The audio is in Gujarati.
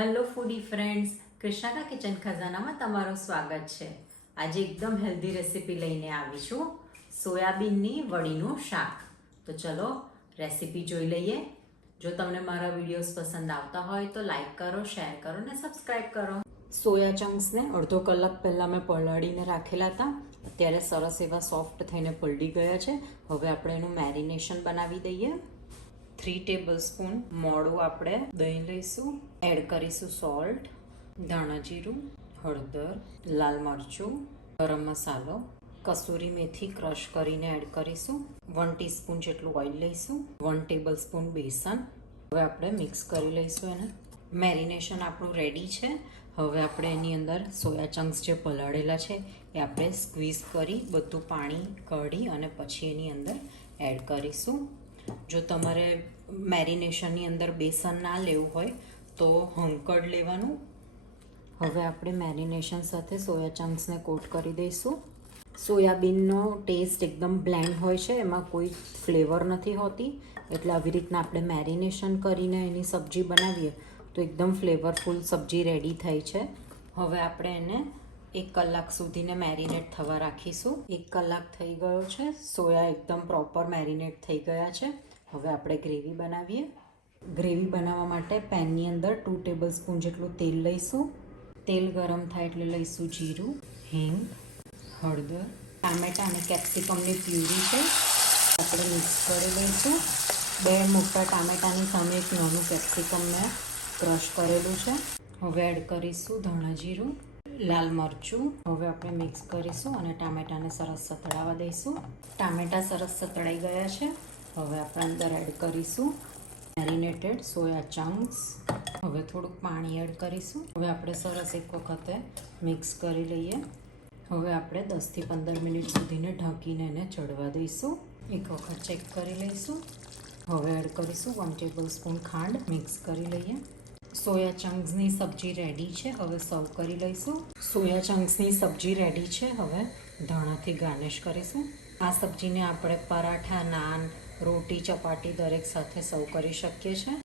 હેલો ફૂડી ફ્રેન્ડ્સ, કૃષ્ણા કિચન ખજાનામાં તમારું સ્વાગત છે. આજે એકદમ હેલ્ધી રેસીપી લઈને આવી છું, સોયાબીનની વડીનું શાક. તો ચલો રેસીપી જોઈ લઈએ. જો તમને મારા વિડીયોઝ પસંદ આવતા હોય તો લાઈક કરો, શેર કરો અને સબસ્ક્રાઈબ કરો. સોયા ચંક્સને અડધો કલાક પહેલાં મેં પલાળીને રાખેલા હતા. અત્યારે સરસ એવા સોફ્ટ થઈને પલળી ગયા છે. હવે આપણે એનું મેરિનેશન બનાવી દઈએ. 3 ટેબલસ્પૂન મોળું આપણે દહીં લઈશું. એડ કરીશું સોલ્ટ, ધાણા જીરું, હળદર, લાલ મરચું, ગરમ મસાલો, કસૂરી મેથી ક્રશ કરીને એડ કરીશું. 1 ટીસ્પૂન જેટલું ઓઇલ લઈશું. 1 ટેબલસ્પૂન બેસન. હવે આપણે મિક્સ કરી લઈશું એને. મેરિનેશન આપણું રેડી છે. હવે આપણે એની અંદર સોયા ચંક્સ જે પલાળેલા છે એ આપણે સ્ક્વીઝ કરી બધું પાણી કાઢી અને પછી એની અંદર એડ કરીશું. જો તમારે મેરિનેશનની અંદર બેસન ના લેવું હોય તો હંકડ લેવાનું. હવે આપણે મેરિનેશન સાથે સોયા ચંક્સને કોટ કરી દઈશું. સોયાબીનનો ટેસ્ટ એકદમ બ્લેન્ડ હોય છે, એમાં કોઈ ફ્લેવર નથી હોતી, એટલે આવી રીતના આપણે મેરિનેશન કરીને એની સબ્જી બનાવીએ તો એકદમ ફ્લેવરફુલ સબ્જી રેડી થાય છે. હવે આપણે એને 1 કલાક સુધીને મેરિનેટ થવા રાખીશું. 1 કલાક થઈ ગયો છે. સોયા એકદમ પ્રોપર મેરિનેટ થઈ ગયા છે. હવે આપણે ગ્રેવી બનાવીએ. ગ્રેવી બનાવવા માટે પેનની અંદર 2 ટેબલસ્પૂન જેટલું તેલ લઈશું. તેલ ગરમ થાય એટલે લઈશું જીરું, હિંગ, હળદર, ટામેટાં અને કેપ્સિકમની પ્યુરી છે આપણે મિક્સ કરી લઈશું. 2 મોટા ટામેટાની સામે 1 નાનું કેપ્સિકમ મેં ક્રશ કરેલું છે. હવે એડ કરીશું ધાણા જીરું, લાલ મરચું. હવે આપણે મિક્સ કરીશું અને ટામેટાને સરસ સતળાવા દઈશું. ટામેટાં સરસ સતળાઈ ગયા છે. હવે આપણે અંદર એડ કરીશું મેરિનેટેડ સોયા ચંક્સ. હવે થોડુંક પાણી એડ કરીશું. હવે આપણે સરસ એક વખતે મિક્સ કરી લઈએ. હવે આપણે 10થી 15 મિનિટ સુધીને ઢાંકીને એને ચડવા દઈશું. એક વખત ચેક કરી લઈશું. હવે એડ કરીશું 1 ટેબલસ્પૂન ખાંડ. મિક્સ કરી લઈએ. સોયા ચંક્સની સબ્જી રેડી છે. હવે સર્વ કરી લઈશું. સોયા ચંક્સની સબ્જી રેડી છે. હવે ધાણાથી ગાર્નિશ કરીશું. આ સબ્જીને આપણે પરાઠા, નાન, રોટી, ચપાટી દરેક સાથે સર્વ કરી શકીએ છીએ.